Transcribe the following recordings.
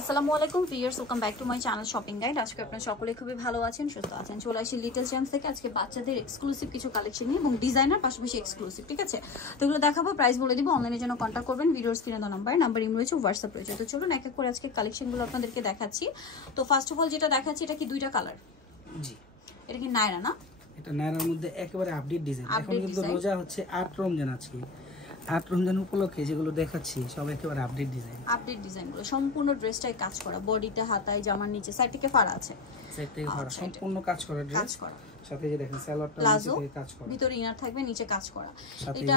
আসসালামু আলাইকুম viewers, welcome back to my channel shopping guide. আজকে আপনারা সকলে খুবই ভালো আছেন, সুস্থ আছেন। চলে আসি লিটল চ্যাম্পস থেকে আজকে বাচ্চাদের এক্সক্লুসিভ কিছু কালেকশন নিয়ে এবং ডিজাইনার পাশাপাশি এক্সক্লুসিভ, ঠিক আছে? তো এগুলো দেখাবো, প্রাইস বলে দিব। অনলাইনের জন্য কন্ট্যাক্ট করবেন, ভিডিওর স্ক্রিনে দেওয়া নাম্বার ইম রয়েছে, হোয়াটসঅ্যাপ রয়েছে। তো চলুন এক এক করে আজকে কালেকশনগুলো আপনাদেরকে দেখাচ্ছি। তো ফার্স্ট অফ অল যেটা দেখাচ্ছি, এটা কি দুইটা কালার? জি, এটা কি নায়রা না? এটা নায়রার মধ্যে একেবারে আপডেট ডিজাইন। এখন কিন্তু রোজা হচ্ছে 8 রমজান আছে। 8 রমজান উপলক্ষে যেগুলো দেখাচ্ছি সব একেবারে আপডেট ডিজাইন। আপডেট ডিজাইনগুলো সম্পূর্ণ ড্রেসটাই কাজ করা, বডিতে, হাতায়, জামার নিচে, সাইড থেকে ফাড়া আছে, সাইড থেকে ফাড়া, সম্পূর্ণ কাজ করা ড্রেস। কাজ করা সাথে যে দেখেন সালোয়ারটা নিচে থেকে কাজ করা, ভিতরে ইনার থাকবে, নিচে কাজ করা। এটা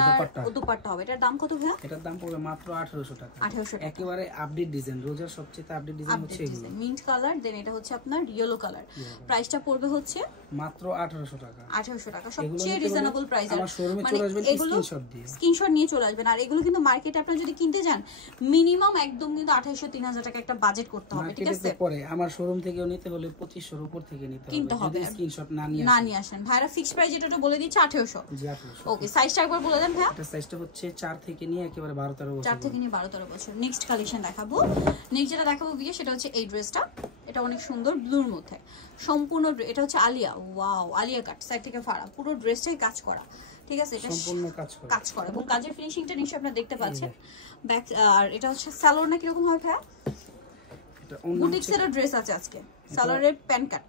দুপাট্টা হবে। এটার দাম কত ভাইয়া? এটার দাম পড়বে মাত্র 1800 টাকা। 1800 টাকা, একেবারে আপডেট ডিজাইন। রোজার সবচেয়ে আপডেট ডিজাইন হচ্ছে এগুলো। মিন্ট কালার, দেন এটা হচ্ছে আপনার ইয়েলো কালার। প্রাইসটা পড়বে হচ্ছে মাত্র 1800 টাকা। 1800 টাকা সবচেয়ে রিজনেবল প্রাইস। আমার শোরুমে চলে আসবেন, স্ক্রিনশট দিয়ে, স্ক্রিনশট নিয়ে চলে আসবেন। আর এগুলো কিন্তু মার্কেটে আপনারা যদি কিনতে যান মিনিমাম একদম কিন্তু 2800-3000 টাকা একটা বাজেট করতে হবে, ঠিক আছে? পরে আমার শোরুম থেকেও নিতে হলে 2500 এর উপর থেকে নিতে হবে, যদি স্ক্রিনশট না নিয়ে আসেন। ভাইরা ফিক্স প্রাইস যেটা বলে দিচ্ছে 1800। জি 1800। ওকে, সাইজটা একবার বলে দেন ভাই। এটা সাইজটা হচ্ছে 4 থেকে নিয়ে একেবারে 12-13 বছর। 4 থেকে নিয়ে 12-13 বছর। নেক্সট কালেকশন দেখাবো। নেক্সট যেটা দেখাবো বিয়ে, সেটা হচ্ছে এই ড্রেসটা। এটা অনেক সুন্দর, ব্লুর মধ্যে সম্পূর্ণ। এটা হচ্ছে আলিয়া, ওয়াও, আলিয়া কাট, সাইড থেকে ফাড়া, পুরো ড্রেসটাই কাজ করা, ঠিক আছে? এটা সম্পূর্ণ কাজ করা এবং কাজের ফিনিশিংটা নিশ্চয়ই আপনারা দেখতে পাচ্ছেন। ব্যাক আর এটা হচ্ছে সালোয়ার না কিরকম হয় ভাইয়া? এটা বুটিক্সের ড্রেস আছে আজকে। সালোয়ারের প্যান্ট কাট।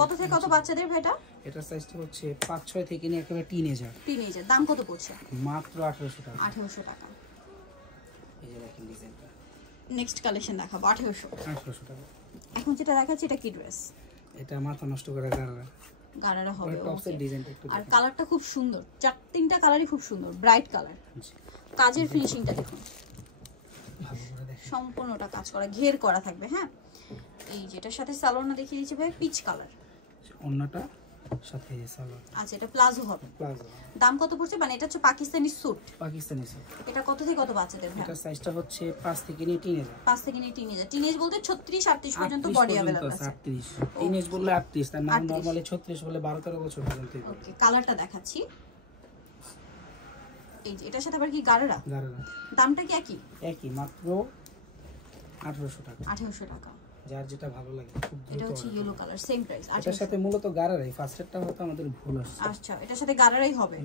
কত থেকে কত বাচ্চাদের ভাইটা? এটা সাইজটা হচ্ছে 5-6 থেকে নিয়ে একেবারে টিনেজার। দাম কত পড়ছে? মাত্র 1800 টাকা। 1800 টাকা। এই যে দেখেন ডিজাইনটা। নেক্সট কালেকশন দেখাবো 1800 টাকা। এখন যেটা দেখাচ্ছি এটা কি ড্রেস? এটা মাথা নষ্ট করা গারারা হবে। টপসের ডিজাইনটা একটু, আর কালারটা খুব সুন্দর, তিনটা কালারই খুব সুন্দর, ব্রাইট কালার। কাজের ফিনিশিংটা দেখুন, ভালো করে দেখেন, সম্পূর্ণটা কাজ করা, ঘের করা থাকবে। হ্যাঁ, এই যেটার সাথে সালোয়ারটা দেখিয়ে দিয়েছি ভাই, পিচ কালার। ওন্নাটা সাথে এই সালোয়ার। আচ্ছা, এটা প্লাজো হবে। দাম কত পড়ছে? মানে এটা হচ্ছে পাকিস্তানি স্যুট। এটা কত থেকে কত বাচ্চাদের ভাই? এটা সাইজটা হচ্ছে 5 থেকে নিয়ে টিনেজার। 5 থেকে নিয়ে টিনেজার। টিনেজ বলতে 36-38 পর্যন্ত বডি अवेलेबल আছে। 38 টিনেজ বললে 38, তার নাম নরমালি 36 বলে 12-13 বছর পর্যন্ত। ওকে, কালারটা দেখাচ্ছি। এই যে এটার সাথে আবার কি গারারা? দামটা কি একই মাত্র 1800 টাকা। 1800 টাকা, যার যেটা ভালো লাগে। এটা হচ্ছে ইয়েলো কালার, সেম প্রাইস। এটার সাথে মূলত গারারাই, ফার্স্টটা হয়তো আমাদের ভুল আসছে। আচ্ছা, এটার সাথে গারারাই হবে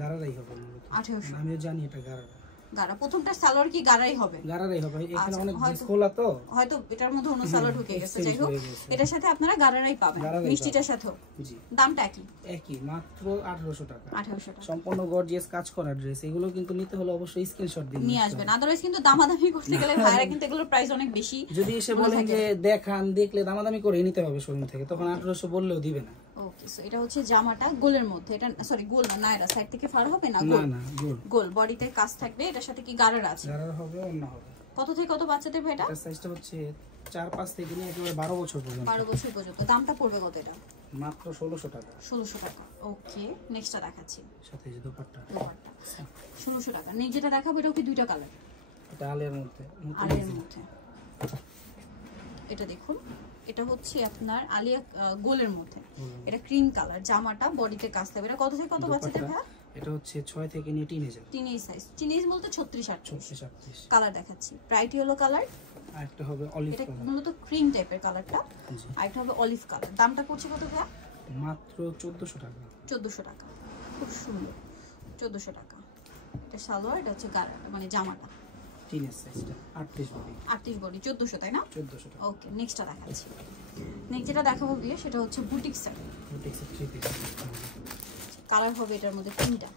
মূলত। 1800, আমিও জানি এটা গারা। প্রথমটা সালোয়ার কি গারাই হবে? এখানে অনেক ডিস খোলা তো হয়তো এটার মধ্যে অন্য সালোয়ার ঢুকে গেছে। যাই হোক, এটার সাথে আপনারা গারারাই পাবেন, মিষ্টিটার সাথে। জি, দামটা একই মাত্র 1800 টাকা। 1800 টাকা, সম্পূর্ণ গর্জিয়াস কাজ করা ড্রেস। এগুলো কিন্তু নিতে হলে অবশ্যই স্ক্রিনশট দিয়ে নিয়ে আসবেন, আদারওয়াইজ কিন্তু দামাদামি করতে গেলে ভাইরা কিন্তু এগুলোর প্রাইস অনেক বেশি। যদি এসে বলেন যে দেখলে দামাদামি করে নিতে হবে শোরুম থেকে, তখন 1800 বললেও দিবে না। ওকে, সো এটা হচ্ছে জামাটা গোলের মধ্যে। এটা সরি গোল না, নায়রা সাইড থেকে ফাড়া হবে না, গোল বডিতে কাজ থাকবে। এটার সাথে কি গারারা আছে? গারারা হবে, অন্য হবে। কত থেকে কত বাচ্চাদের ভাই? এটা সাইজটা হচ্ছে 4-5 থেকে নিয়ে একেবারে 12 বছর পর্যন্ত। 12 বছর পর্যন্ত। দামটা পড়বে কত এটা? মাত্র 1600 টাকা। 1600 টাকা। ওকে, নেক্সটটা দেখাচ্ছি। সাথে যে দোপাট্টা 1600 টাকা। নেক্সট যেটা দেখাবো, এটাও কি দুইটা কালার? এটা আলের মধ্যে। এটা দেখুন, এটা হচ্ছে আপনার আলিয়া গোলের মধ্যে। এটা ক্রিম কালার, জামাটা বডিতে কাজ থাকবে। এটা কত থেকে কত বাচ্চাদের ভাই? এটা হচ্ছে 6 থেকে নিয়ে টিনেজার। টিনেজ সাইজ, টিনেজ বলতে 36-38 কালার দেখাচ্ছি। ব্রাইট ইয়েলো কালার, আর একটা হবে অলিভ কালার। এটা মূলত ক্রিম টাইপের কালারটা, আর একটা হবে অলিভ কালার। দামটা পড়ছে কত ভাই? মাত্র 1400 টাকা। 1400 টাকা, খুব সুন্দর। 1400 টাকা। এটা সালোয়ার, এটা হচ্ছে মানে জামাটা টিনেজ সাইজটা 38 বডি 1400, তাই না? 1400 টাকা। ওকে, নেক্সটটা দেখাচ্ছি। নেক্সট যেটা দেখাবো বিয়ে, সেটা হচ্ছে বুটিক্সের 3 পিস। কালার হবে এটার মধ্যে তিনটা।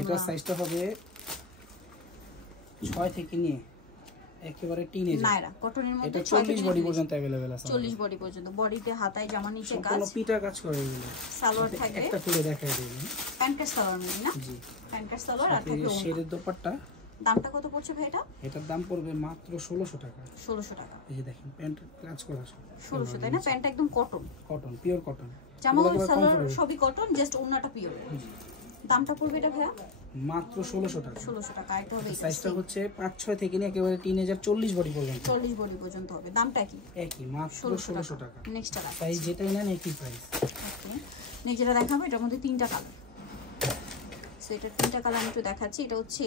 এটা সাইজটা হবে 6 থেকে নিয়ে একেবারে টিনেজার। নায়রা কটনের মধ্যে 40 বডি পর্যন্ত अवेलेबल আছে। 40 বডি পর্যন্ত, বডিতে, হাতায়, জামার নিচে কাজ, সম্পূর্ণ পিটা কাজ করে এগুলো। সালোয়ার থাকবে, একটা খুলে দেখাই দেব। প্যান্ট কাট সালোয়ার মিলি না? জি, প্যান্ট কাট সালোয়ার। আর থাকবে শেডের দোপাট্টা। দামটা কত পড়ছে ভাই এটা? এটার দাম পড়বে মাত্র 1600 টাকা। 1600 টাকা। এই যে দেখেন প্যান্ট কাজ করা 1600, তাই না? প্যান্ট একদম কটন, পিওর কটন। জামা সালোয়ার সবই কটন, জাস্ট ওন্নাটা পিওর। দামটা পড়বে এটা ভাইয়া? মাত্র 1600 টাকা। 1600 টাকা। এটা হবে, সাইজটা হচ্ছে 5-6 থেকে নিয়ে একেবারে টিনেজার 40 বডি পর্যন্ত। 40 বডি পর্যন্ত হবে। দামটা একই মাত্র 1600 টাকা। নেক্সটটা সাইজ যেটাই নেন একই প্রাইস। ওকে, নেক্সট যেটা দেখাবো, এটার মধ্যে তিনটা কালার। সো এটা তিনটা কালার আমি একটু দেখাচ্ছি। এটা হচ্ছে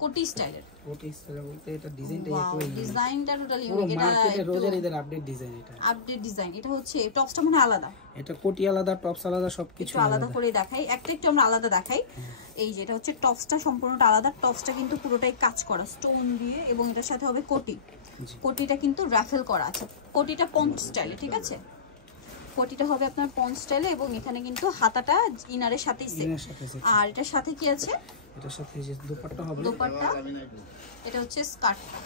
কোটি স্টাইলের। কোটি স্টাইল বলতে এটা ডিজাইনটা একটু ডিজাইনটা টোটালি ইউনিক। এটা মার্কেটে রোজার ঈদের আপডেট ডিজাইন। এটা আপডেট ডিজাইন। এটা হচ্ছে টপসটা মনে আলাদা, এটা কোটি আলাদা, টপস আলাদা, সবকিছু আলাদা করে দেখাই। একটা একটু আমরা আলাদা দেখাই। এই যে এটা হচ্ছে টপসটা সম্পূর্ণটা আলাদা। টপসটা কিন্তু পুরোটাই কাজ করা স্টোন দিয়ে, এবং এটার সাথে হবে কোটি। কোটিটা কিন্তু রাফেল করা আছে। কোটিটা পঞ্চ স্টাইলে, ঠিক আছে? কোটিটা হবে আপনার পঞ্চ স্টাইলে, এবং এখানে কিন্তু হাতাটা ইনারের সাথেই সেট। আর এটার সাথে কি আছে? এটার সাথে যে দোপাট্টা হবে, দোপাট্টা। এটা হচ্ছে স্কার্টটা,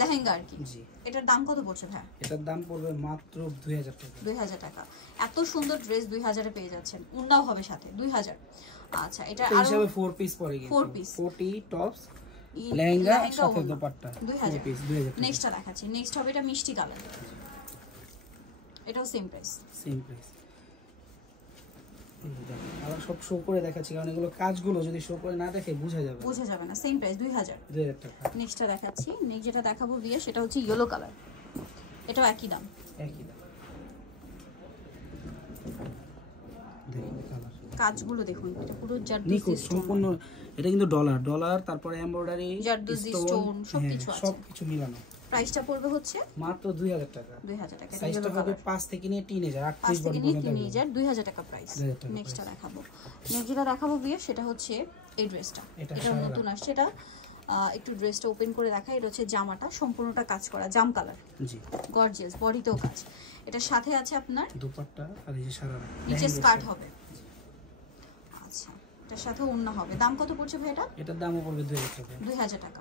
লেহেঙ্গা আর কি। জি। এটার দাম কত পড়ছে ভাই? এটার দাম পড়বে মাত্র 2000 টাকা। 2000 টাকা। এত সুন্দর ড্রেস 2000 এ পেয়ে যাচ্ছেন। উন্নাও হবে সাথে 2000। আচ্ছা, এটা আর হিসাবে 4 পিস পড়ে গেছে। 4 পিস, কোটি, টপস, লেহেঙ্গা সাথে দোপাট্টা 2000 পিস 2000। নেক্সটটা দেখাচ্ছি। নেক্সট হবে এটা মিষ্টি কালার। এটাও সেম প্রাইস, সেম প্রাইস। আমরা সব শো করে দেখাচ্ছি, কারণ এগুলো কাজগুলো যদি শো করে না দেখে বোঝা যাবে না। সেম প্রাইস 2000 টাকা। নেক্সটটা দেখাচ্ছি। নেক্সট যেটা দেখাবো দিয়ে সেটা হচ্ছে ইয়েলো কালার। এটাও একই দাম। দেখুন কালার, কাজগুলো দেখুন, এটা পুরো জারদোজি সম্পূর্ণ। এটা কিন্তু ডলার, তারপরে এমব্রয়ডারি, জারদোজি স্টোন সবকিছু আছে, সবকিছু মিলানো। প্রাইসটা পড়বে হচ্ছে মাত্র 2000 টাকা। 2000 টাকা। সাইজটা হবে 5 থেকে নিয়ে টিনেজার, 5 থেকে নিয়ে টিনেজার, 2000 টাকা প্রাইস। নেক্সটটা দেখাবো। নেক্সট যেটা দেখাবো দিয়ে সেটা হচ্ছে এই ড্রেসটা। এটা নতুন আসছে। এটা একটু ড্রেসটা ওপেন করে দেখাই। এটা হচ্ছে জামাটা সম্পূর্ণটা কাজ করা, জাম কালার। জি, গর্জিয়াস, বডিতেও কাজ। এটার সাথে আছে আপনার দোপাট্টা আর এই যে সারারা, নিচে স্কার্ট হবে। আচ্ছা, এটার সাথে ওড়না হবে। দাম কত পড়ছে ভাই এটা? এটার দামও পড়বে 2000 টাকা। 2000 টাকা।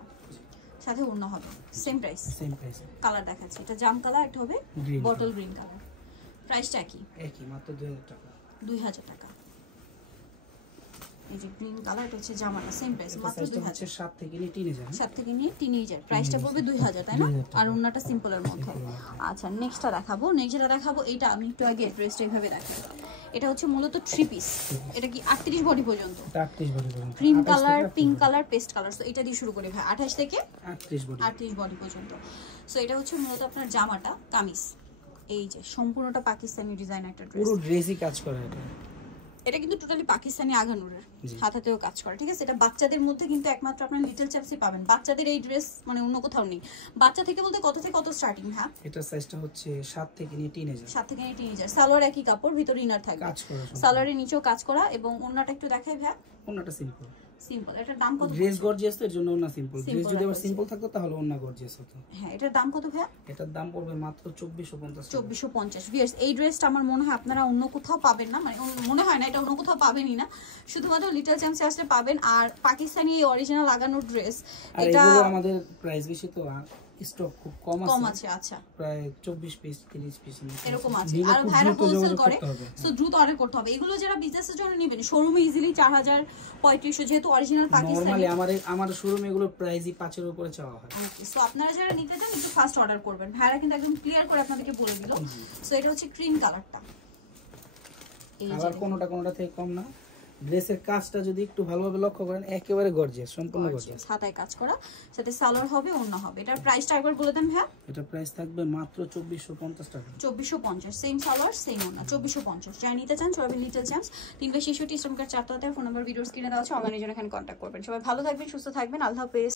সাথে ওড়না হবে same price. Same price. Colour দেখাচ্ছি। এটা জাম কালার, এটা হবে বটল গ্রিন কালার। প্রাইসটা একই মাত্র 2000 টাকা। 2000 টাকা। এই যে গ্রিন কালার, এটা হচ্ছে জামাটা সেম প্রাইস, মাত্র 2000। 7 থেকে নিয়ে টিনেজার, 7 থেকে নিয়ে টিনেজার। প্রাইসটা পড়বে 2000, তাই না? আর ওড়নাটা সিম্পলের মধ্যে। আচ্ছা, নেক্সটটা দেখাবো। নেক্সট যেটা দেখাবো, এইটা আমি একটু আগে ড্রেসটা এইভাবে দেখাই। এটা হচ্ছে মূলত 3 পিস। এটা কি 38 বডি পর্যন্ত? 38 বডি পর্যন্ত। Cream colour, pink colour, paste colour. So এটা দিয়ে শুরু করি ভাই। 28 থেকে 38 বডি পর্যন্ত। সো এটা হচ্ছে মূলত আপনার জামাটা, কামিজ। এই যে সম্পূর্ণটা পাকিস্তানি ডিজাইন একটা ড্রেস। পুরো ড্রেসই কাজ করা। এটা কিন্তু টোটালি পাকিস্তানি আগানুরের হাতাতেও কাজ করে, ঠিক আছে? এটা বাচ্চাদের মধ্যে কিন্তু একমাত্র আপনারা লিটল চ্যাপসই পাবেন। বাচ্চাদের এই ড্রেস মানে অন্য কোথাও নেই। বাচ্চা থেকে বলতে কত থেকে কত স্টার্টিং? হ্যাঁ, এটা সাইজটা হচ্ছে 7 থেকে নিয়ে টিনেজার। 7 থেকে নিয়ে টিনেজার। সালোয়ার একই কাপড়, ভিতরে ইনার থাকবে, কাজ করা। সালোয়ারের নিচেও কাজ করা, এবং ওন্নাটা একটু দেখাই ভাই। ওন্নাটা সিম্পল। এটার দাম কত? ড্রেস গর্জিয়াস এর জন্য ওন্না সিম্পল। ড্রেস যদি আবার সিম্পল থাকতো তাহলে ওন্না গর্জিয়াস হতো। হ্যাঁ, এটার দাম কত ভাই? এটার দাম পড়বে মাত্র 2450 টাকা। 2450। ভিউয়ার্স, এই ড্রেসটা আমার মনে হয় আপনারা অন্য কোথাও পাবেন না, মানে মনে হয় না এটা অন্য কোথাও পাবেনই না, শুধুমাত্র লিটল চ্যাম্পসে আসলে পাবেন। আর পাকিস্তানি এই অরিজিনাল লাগানোর ড্রেস, এটা আমাদের প্রাইস বেশি তো স্টক খুব কম আছে। আচ্ছা, প্রায় 24 পিস 30 পিস এরকম আছে। আর ভাইরা হোলসেল করে, সো দ্রুত অর্ডার করতে হবে। এগুলো যারা বিজনেসের জন্য নেবেন, শোরুমে ইজিলি 4000 3500, যেহেতু অরিজিনাল পাকিস্তানি। নরমালি আমার শোরুমে এগুলো প্রাইসই 5 এর উপরে চাওয়া হয়। ওকে, সো আপনারা যারা নিতে চান একটু ফাস্ট অর্ডার করবেন। ভাইরা কিন্তু একদম ক্লিয়ার করে আপনাদেরকে বলে দিল। সো এটা হচ্ছে ক্রিম কালারটা। এই যে কোনটা থেকে কম না। ড্রেসের কাজটা যদি একটু ভালোভাবে লক্ষ্য করেন, একেবারে গর্জিয়াস, সম্পূর্ণ গর্জিয়াস। হাতায় কাজ করা, সাথে সালোয়ার হবে, ওড়না হবে। এটার প্রাইসটা একবার বলে দেন ভাই। এটা প্রাইস থাকবে মাত্র 2450 টাকা। 2450, সেম সালোয়ার সেম ওড়না, 2450। যারা নিতে চান চলবে লিটল চ্যাম্পস, 366 ইস্টার্ন কার্ড 4 ভিডিওর স্ক্রিনে দেওয়া আছে। অর্গানাইজার এখানে কন্ট্যাক্ট করবেন। সবাই ভালো থাকবেন, সুস্থ থাকবেন। আল্লাহ হাফেজ।